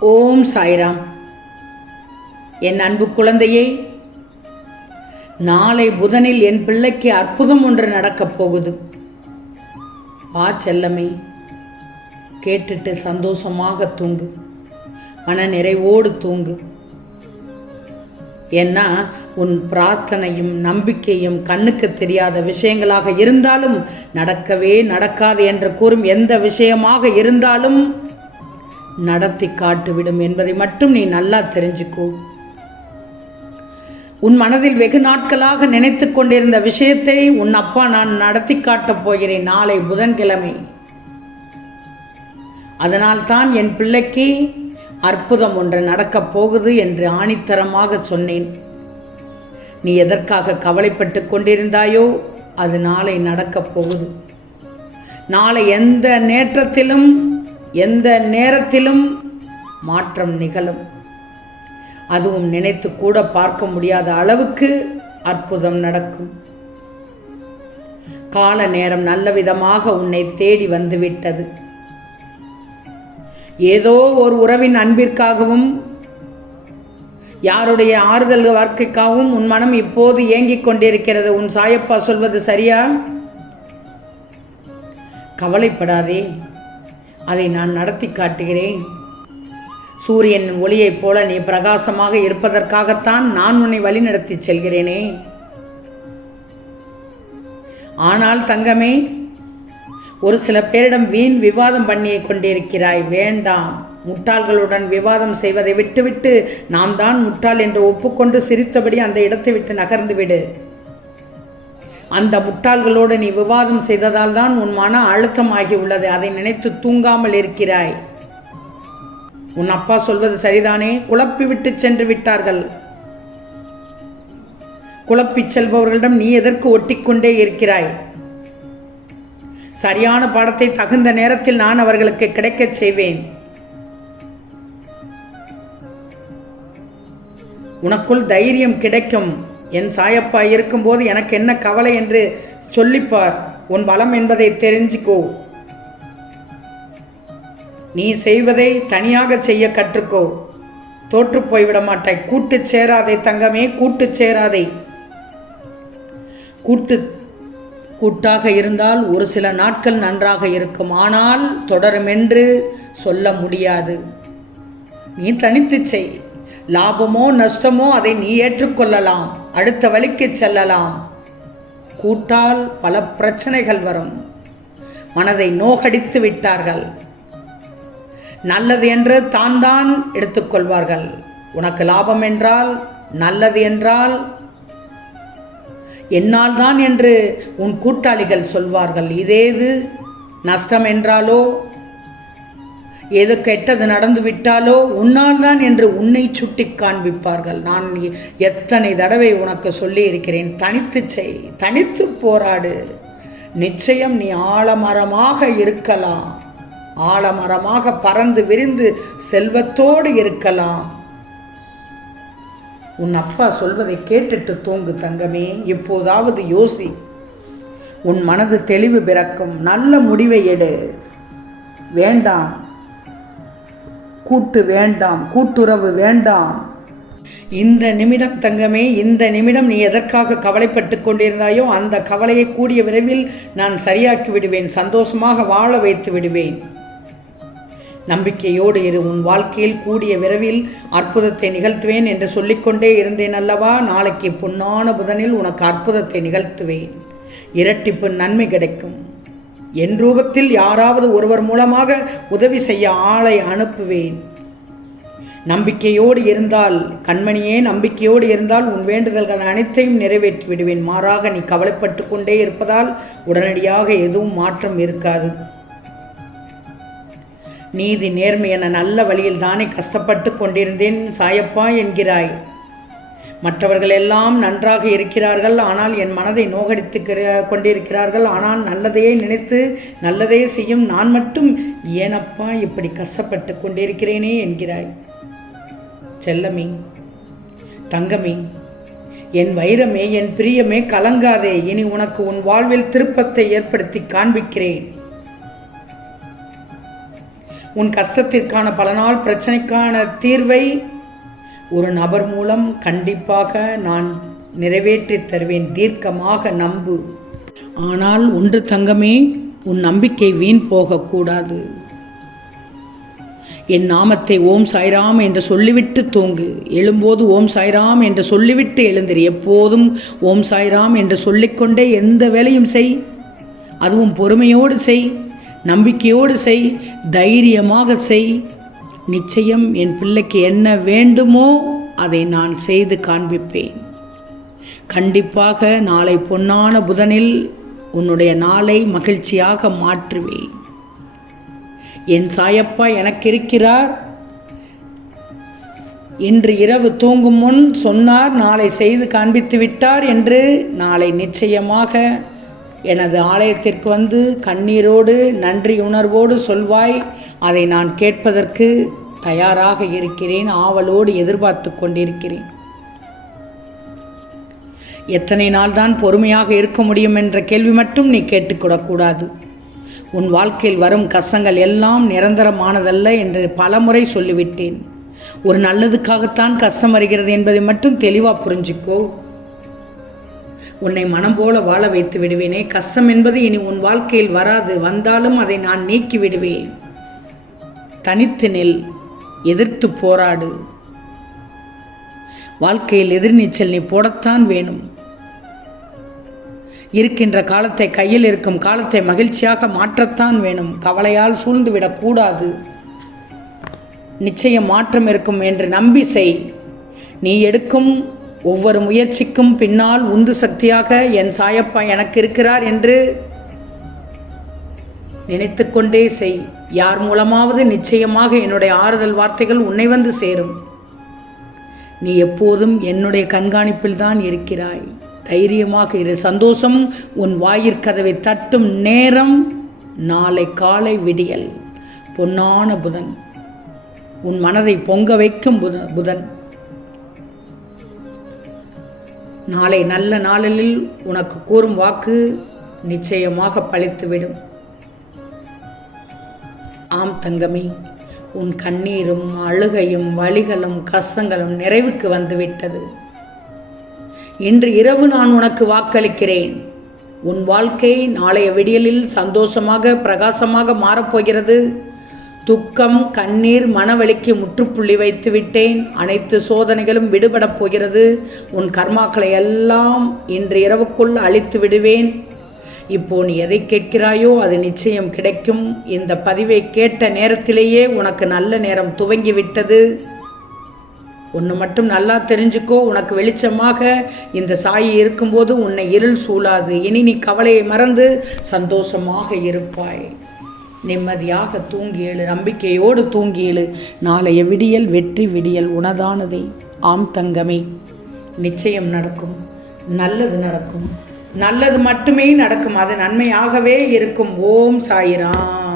ஓம் சாய்ராம். என் அன்பு குழந்தையே நாளை புதனில் என் பிள்ளைக்கு அற்புதம் ஒன்று நடக்கப் போகுது. வா செல்லமே கேட்டுட்டு சந்தோஷமாக தூங்கு மன நிறைவோடு தூங்கு. ஏன்னா உன் பிரார்த்தனையும் நம்பிக்கையும் கண்ணுக்கு தெரியாத விஷயங்களாக இருந்தாலும் நடக்கவே நடக்காது என்று கூறும் எந்த விஷயமாக இருந்தாலும் நடத்தி காட்டுவிடும் என்பதை மட்டும் நீ நல்லா தெரிஞ்சுக்கோ. உன் மனதில் வெகு நாட்களாக நினைத்து கொண்டிருந்த விஷயத்தை உன் அப்பா நான் நடத்தி காட்டப் போகிறேன் நாளை புதன்கிழமை. அதனால்தான் என் பிள்ளைக்கு அற்புதம் ஒன்று நடக்கப் போகுது என்று ஆணித்தரமாக சொன்னேன். நீ எதற்காக கவலைப்பட்டு கொண்டிருந்தாயோ அது நாளை நடக்கப் போகுது. நாளை எந்த நேற்றத்திலும் எந்த நேரத்திலும் மாற்றம் நிகழும். அதுவும் நினைத்து கூட பார்க்க முடியாத அளவுக்கு அற்புதம் நடக்கும். கால நேரம் நல்ல விதமாக உன்னை தேடி வந்துவிட்டது. ஏதோ ஒரு உறவின் அன்பிற்காகவும் யாருடைய ஆறுதல் வாழ்க்கைக்காகவும் உன் மனம் இப்போது ஏங்கிக் கொண்டிருக்கிறது. உன் சாயப்பா சொல்வது சரியா? கவலைப்படாதே. அதை நான் நடத்தி காட்டுகிறேன். சூரியன் ஒளியைப் போல நீ பிரகாசமாக இருப்பதற்காகத்தான் நான் உன்னை வழிநடத்தி செல்கிறேனே. ஆனால் தங்கமே ஒரு சில பேரிடம் வீண் விவாதம் பண்ணியை கொண்டிருக்கிறாய். வேண்டாம். முட்டாள்களுடன் விவாதம் செய்வதை விட்டுவிட்டு நாம் தான் முட்டாள் என்று ஒப்புக்கொண்டு சிரித்தபடி அந்த இடத்தை விட்டு நகர்ந்து விடு அந்த முட்டாள்களோடு நீ விவாதம் செய்ததால் தான் உன் மன அழுத்தமாகி உள்ளது. அதை நினைத்து தூங்காமல் இருக்கிறாய். உன் அப்பா சொல்வது சரிதானே? குழப்பி விட்டு சென்று விட்டார்கள். குழப்பிச் செல்பவர்களிடம் நீ எதற்கு ஒட்டிக்கொண்டே இருக்கிறாய்? சரியான பாடத்தை தகுந்த நேரத்தில் நான் அவர்களுக்கு கிடைக்கச் செய்வேன். உனக்குள் தைரியம் கிடைக்கும். என் சாயப்பா இருக்கும்போது எனக்கு என்ன கவலை என்று சொல்லிப்பார். உன் பலம் என்பதை தெரிஞ்சுக்கோ. நீ செய்வதை தனியாக செய்ய கற்றுக்கோ. தோற்று போய்விட மாட்டாய் கூட்டு சேராதே தங்கமே கூட்டு சேராதே. கூட்டு கூட்டாக இருந்தால் ஒரு சில நாட்கள் நன்றாக இருக்கும். ஆனால் தொடருமென்று சொல்ல முடியாது. நீ தனித்து செய். லாபமோ நஷ்டமோ அதை நீ ஏற்றுக்கொள்ளலாம். அடுத்த வழிக்கு செல்லலாம். கூட்டால் பல பிரச்சனைகள் வரும். மனதை நோகடித்து விட்டார்கள். நல்லது என்று தான் தான் எடுத்துக்கொள்வார்கள். உனக்கு லாபம் என்றால் நல்லது என்றால் என்னால் தான் என்று உன் கூட்டாளிகள் சொல்வார்கள். இதேது நஷ்டம் என்றாலோ ஏதோ கெட்டது நடந்து விட்டாலோ உன்னால் தான் என்று உன்னை சுட்டி காண்பிப்பார்கள். நான் எத்தனை தடவை உனக்கு சொல்லி இருக்கிறேன் தனித்து செய் தனித்து போராடு. நிச்சயம் நீ ஆலமரமாக இருக்கலாம். ஆழமரமாக பறந்து விரிந்து செல்வத்தோடு இருக்கலாம். உன் அப்பா சொல்வதை கேட்டுட்டு தூங்கு தங்கமே. இப்போதாவது யோசி. உன் மனது தெளிவு பிறக்கும். நல்ல முடிவை எடு. வேண்டாம். கூட்டு வேண்டாம் கூட்டுறவு வேண்டாம். இந்த நிமிடம் தங்கமே இந்த நிமிடம் நீ எதற்காக கவலைப்பட்டு கொண்டிருந்தாயோ அந்த கவலையை கூடிய விரைவில் நான் சரியாக்கி விடுவேன் சந்தோஷமாக வாழ வைத்து விடுவேன். நம்பிக்கையோடு இரு உன் வாழ்க்கையில் கூடிய விரைவில் அற்புதத்தை நிகழ்த்துவேன் என்று சொல்லிக்கொண்டே இருந்தேன் அல்லவா? நாளைக்கு பொன்னான புதனில் உனக்கு அற்புதத்தை நிகழ்த்துவேன். இரட்டிப்பு நன்மை கிடைக்கும். என் ரூபத்தில் யாராவது ஒருவர் மூலமாக உதவி செய்ய ஆளை அனுப்புவேன். நம்பிக்கையோடு இருந்தால் கண்மணியே நம்பிக்கையோடு இருந்தால் உன் வேண்டுதல்கள் அனைத்தையும் நிறைவேற்றி விடுவேன். மாறாக நீ கவலைப்பட்டு கொண்டே இருப்பதால் உடனடியாக எதுவும் மாற்றம் இருக்காது. நீதி நேர்மை என நல்ல வழியில் தானே கஷ்டப்பட்டு கொண்டிருந்தேன் சாயப்பா என்கிறாய். மற்றவர்கள் எல்லாம் நன்றாக இருக்கிறார்கள் ஆனால் என் மனதை நோகடித்து கொண்டிருக்கிறார்கள். ஆனால் நல்லதையே நினைத்து நல்லதையே செய்யும் நான் மட்டும் ஏனப்பா இப்படி கஷ்டப்பட்டு கொண்டிருக்கிறேனே என்கிறாய். செல்லமே தங்கமே என் வைரமே என் பிரியமே கலங்காதே. இனி உனக்கு உன் வாழ்வில் திருப்பத்தை ஏற்படுத்தி காண்பிக்கிறேன். உன் கஷ்டத்திற்கான பல நாள் பிரச்சனைக்கான தீர்வை ஒரு நபர் மூலம் கண்டிப்பாக நான் நிறைவேற்றித் தருவேன். தீர்க்கமாக நம்பு. ஆனால் ஒன்று தங்கமே உன் நம்பிக்கை வீண் போகக்கூடாது என் நாமத்தை ஓம் சாய்ராம் என்று சொல்லிவிட்டு தூங்கு. எழும்போது ஓம் சாய்ராம் என்று சொல்லிவிட்டு எழுந்திரு. எப்போதும் ஓம் சாய்ராம் என்று சொல்லிக்கொண்டே எந்த வேலையும் செய். அதுவும் பொறுமையோடு செய். நம்பிக்கையோடு செய். தைரியமாக செய். நிச்சயம் என் பிள்ளைக்கு என்ன வேண்டுமோ அதை நான் செய்து காண்பிப்பேன். கண்டிப்பாக நாளை பொன்னான புதனில் உன்னுடைய நாளை மகிழ்ச்சியாக மாற்றுவேன். என் சாயப்பா எனக்கு இருக்கிறார் இன்று இரவு தூங்கும் முன் சொன்னார் நாளை செய்து காண்பித்து விட்டார் என்று. நாளை நிச்சயமாக எனது ஆலயத்திற்கு வந்து கண்ணீரோடு நன்றி உணர்வோடு சொல்வாய். அதை நான் கேட்பதற்கு தயாராக இருக்கிறேன் ஆவலோடு எதிர்பார்த்து கொண்டிருக்கிறேன். எத்தனை நாள் தான் பொறுமையாக இருக்க முடியும் என்ற கேள்வி மட்டும் நீ கேட்டுக்கூடக்கூடாது உன் வாழ்க்கையில் வரும் கசங்கள் எல்லாம் நிரந்தரமானதல்ல என்று பலமுறை சொல்லிவிட்டேன். ஒரு நல்லதுக்காகத்தான் கஷ்டம் வருகிறது என்பதை மட்டும் தெளிவாக புரிஞ்சுக்கோ. உன்னை மனம் போல வாழ வைத்து விடுவேனே. கஷ்டம் என்பது இனி உன் வாழ்க்கையில் வராது. வந்தாலும் அதை நான் நீக்கி விடுவேன். தனித்து நில். எதிர்த்து போராடு. வாழ்க்கையில் எதிர்நீச்சல் நீ போடத்தான் வேணும். இருக்கின்ற காலத்தை கையில் இருக்கும் காலத்தை மகிழ்ச்சியாக மாற்றத்தான் வேணும். கவலையால் சூழ்ந்துவிடக்கூடாது நிச்சயம் மாற்றம் இருக்கும் என்று நம்பி செய். நீ எடுக்கும் ஒவ்வொரு முயற்சிக்கும் பின்னால் உந்து சக்தியாக என் சாயப்பா எனக்கு இருக்கிறார் என்று நினைத்து கொண்டே செய். யார் மூலமாவது நிச்சயமாக என்னுடைய ஆறுதல் வார்த்தைகள் உன்னை வந்து சேரும். நீ எப்போதும் என்னுடைய கண்காணிப்பில் தான் இருக்கிறாய். தைரியமாக இரு. சந்தோஷம் உன் வாயிற்கதவை தட்டும் நேரம் நாளை காலை விடியல். பொன்னான புதன். உன் மனதை பொங்க வைக்கும் புத புதன். நாளை நல்ல நாளில் உனக்கு கூறும் வாக்கு நிச்சயமாக பழித்துவிடும். ஆம் தங்கமே உன் கண்ணீரும் அழுகையும் வலிகளும் கஷ்டங்களும் நிறைவுக்கு வந்துவிட்டது. இன்று இரவு நான் உனக்கு வாக்களிக்கிறேன். உன் வாழ்க்கை நாளைய விடியலில் சந்தோஷமாக பிரகாசமாக மாறப்போகிறது. துக்கம் கண்ணீர் மனவழிக்கு முற்றுப்புள்ளி வைத்து விட்டேன். அனைத்து சோதனைகளும் விடுபடப் போகிறது. உன் கர்மாக்களை எல்லாம் இன்று இரவுக்குள் அழித்து விடுவேன். இப்போ நீ எதை கேட்கிறாயோ அது நிச்சயம் கிடைக்கும். இந்த பதிவை கேட்ட நேரத்திலேயே உனக்கு நல்ல நேரம் துவங்கி விட்டது ஒன்று மட்டும் நல்லா தெரிஞ்சுக்கோ. உனக்கு வெளிச்சமாக இந்த சாயி இருக்கும்போது உன்னை இருள் சூழாது. இனி நீ கவலையை மறந்து சந்தோஷமாக இருப்பாய். நிம்மதியாக தூங்கி எழு நம்பிக்கையோடு தூங்கி எழு நாளைய விடியல் வெற்றி விடியல் உனதானதே. ஆம் தங்கமே நிச்சயம் நடக்கும். நல்லது நடக்கும். நல்லது மட்டுமே நடக்கும். அது நன்மையாகவே இருக்கும். ஓம் சாயிராம்.